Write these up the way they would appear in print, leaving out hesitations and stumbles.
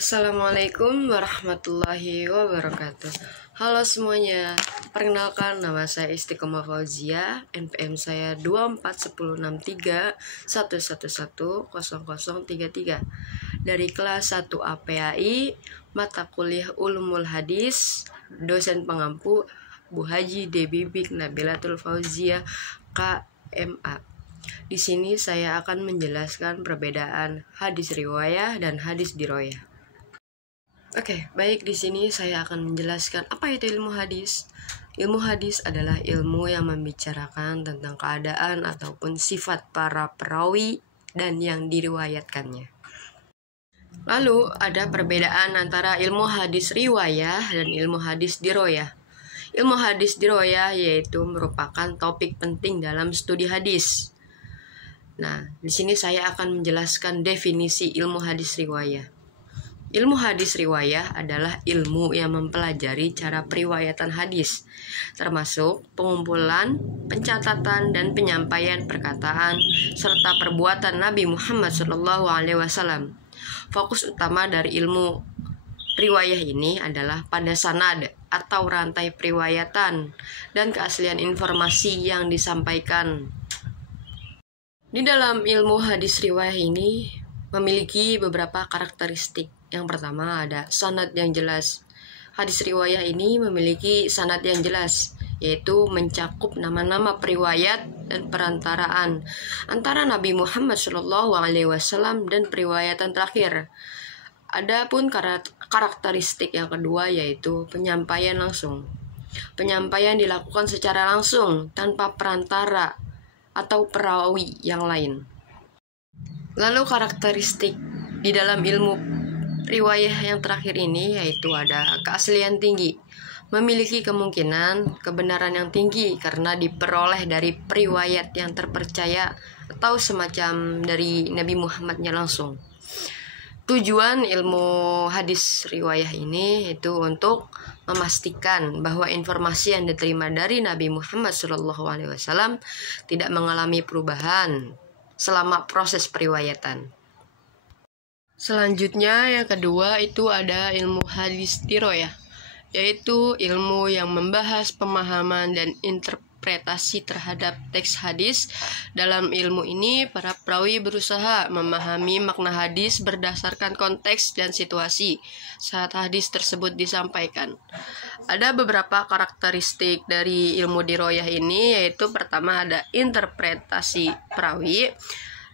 Assalamualaikum warahmatullahi wabarakatuh. Halo semuanya, perkenalkan nama saya Istiqomah Fauzia, NPM saya 24106311100033 dari kelas 1 APAI, mata kuliah Ulumul Hadis, dosen pengampu Bu Haji Debibik Nabilatul Fauzia KMA. Di sini saya akan menjelaskan perbedaan hadis riwayah dan hadis diroyah. Oke, baik, di sini saya akan menjelaskan apa itu ilmu hadis. Ilmu hadis adalah ilmu yang membicarakan tentang keadaan ataupun sifat para perawi dan yang diriwayatkannya. Lalu ada perbedaan antara ilmu hadis riwayah dan ilmu hadis diroyah. Ilmu hadis diroyah yaitu merupakan topik penting dalam studi hadis. Nah, di sini saya akan menjelaskan definisi ilmu hadis riwayah. Ilmu hadis riwayah adalah ilmu yang mempelajari cara periwayatan hadis, termasuk pengumpulan, pencatatan, dan penyampaian perkataan serta perbuatan Nabi Muhammad SAW. Fokus utama dari ilmu riwayah ini adalah pada sanad atau rantai periwayatan dan keaslian informasi yang disampaikan. Di dalam ilmu hadis riwayah ini memiliki beberapa karakteristik. Yang pertama ada sanad yang jelas. Hadis riwayah ini memiliki sanad yang jelas, yaitu mencakup nama-nama periwayat dan perantaraan antara Nabi Muhammad SAW dan periwayatan terakhir. Adapun karakteristik yang kedua yaitu penyampaian langsung. Penyampaian dilakukan secara langsung tanpa perantara atau perawi yang lain. Lalu karakteristik di dalam ilmu riwayah yang terakhir ini yaitu ada keaslian tinggi, memiliki kemungkinan kebenaran yang tinggi karena diperoleh dari periwayat yang terpercaya atau semacam dari Nabi Muhammadnya langsung. Tujuan ilmu hadis riwayah ini itu untuk memastikan bahwa informasi yang diterima dari Nabi Muhammad SAW tidak mengalami perubahan selama proses periwayatan. Selanjutnya yang kedua itu ada ilmu hadis diroyah, yaitu ilmu yang membahas pemahaman dan interpretasi terhadap teks hadis. Dalam ilmu ini para perawi berusaha memahami makna hadis berdasarkan konteks dan situasi saat hadis tersebut disampaikan. Ada beberapa karakteristik dari ilmu diroyah ini, yaitu pertama ada interpretasi perawi.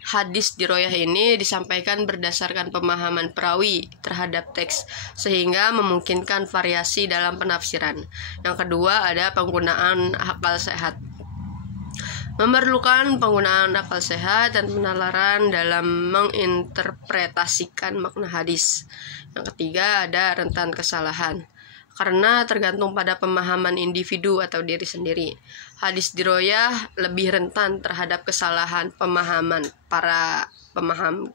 Hadis diroyah ini disampaikan berdasarkan pemahaman perawi terhadap teks sehingga memungkinkan variasi dalam penafsiran. Yang kedua ada penggunaan akal sehat. Memerlukan penggunaan akal sehat dan penalaran dalam menginterpretasikan makna hadis. Yang ketiga ada rentan kesalahan. Karena tergantung pada pemahaman individu atau diri sendiri. Hadis diroyah lebih rentan terhadap kesalahan pemahaman para pemaham.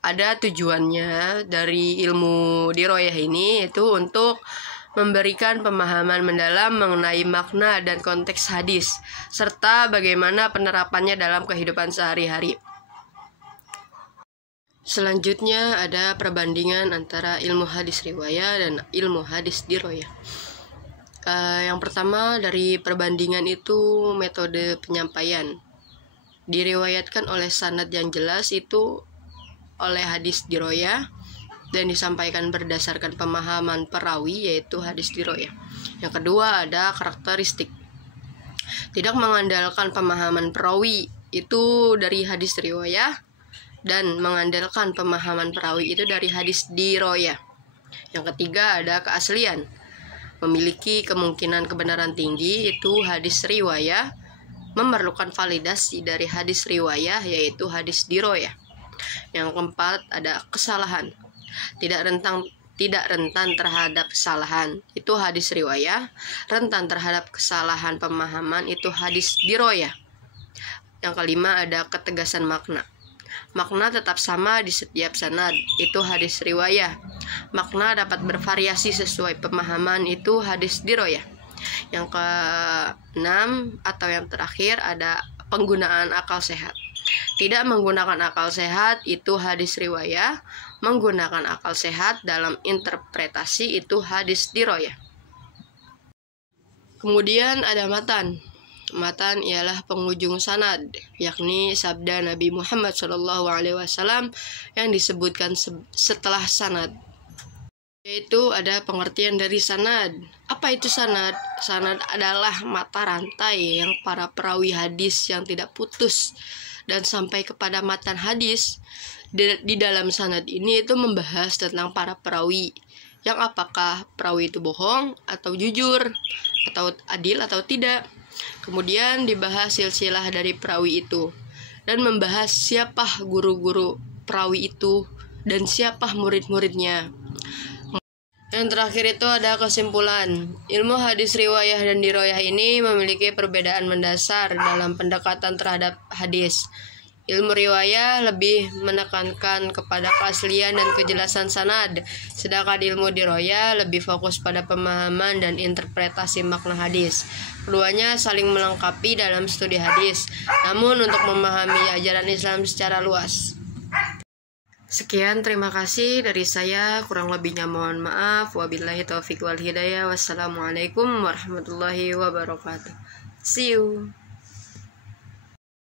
Ada tujuannya dari ilmu diroyah ini yaitu untuk memberikan pemahaman mendalam mengenai makna dan konteks hadis, serta bagaimana penerapannya dalam kehidupan sehari-hari. Selanjutnya ada perbandingan antara ilmu hadis riwayah dan ilmu hadis diroyah. Yang pertama dari perbandingan itu metode penyampaian. Diriwayatkan oleh sanad yang jelas itu oleh hadis diroyah dan disampaikan berdasarkan pemahaman perawi yaitu hadis diroyah. Yang kedua ada karakteristik. Tidak mengandalkan pemahaman perawi itu dari hadis riwayah dan mengandalkan pemahaman perawi itu dari hadis diroyah. Yang ketiga ada keaslian. Memiliki kemungkinan kebenaran tinggi itu hadis riwayah, memerlukan validasi dari hadis riwayah yaitu hadis diroyah. Yang keempat ada kesalahan. Tidak rentan terhadap kesalahan itu hadis riwayah, rentan terhadap kesalahan pemahaman itu hadis diroyah. Yang kelima ada ketegasan makna. Makna tetap sama di setiap sanad, itu hadis riwayah. Makna dapat bervariasi sesuai pemahaman, itu hadis diroyah. Yang keenam atau yang terakhir ada penggunaan akal sehat. Tidak menggunakan akal sehat, itu hadis riwayah. menggunakan akal sehat dalam interpretasi itu hadis diroyah. Kemudian ada matan. Matan ialah penghujung sanad, yakni sabda Nabi Muhammad SAW yang disebutkan setelah sanad. Yaitu ada pengertian dari sanad. Apa itu sanad? Sanad adalah mata rantai yang para perawi hadis yang tidak putus dan sampai kepada matan hadis. Di dalam sanad ini itu membahas tentang para perawi, yang apakah perawi itu bohong atau jujur, atau adil atau tidak. Kemudian dibahas silsilah dari perawi itu, dan membahas siapa guru-guru perawi itu dan siapa murid-muridnya. Yang terakhir itu ada kesimpulan. Ilmu hadis riwayah dan diroyah ini memiliki perbedaan mendasar dalam pendekatan terhadap hadis. Ilmu riwayah lebih menekankan kepada keaslian dan kejelasan sanad, sedangkan ilmu diroyah lebih fokus pada pemahaman dan interpretasi makna hadis. Keduanya saling melengkapi dalam studi hadis, namun untuk memahami ajaran Islam secara luas. Sekian, terima kasih dari saya. Kurang lebihnya mohon maaf. Wabillahi taufiq wal hidayah. Wassalamualaikum warahmatullahi wabarakatuh. See you.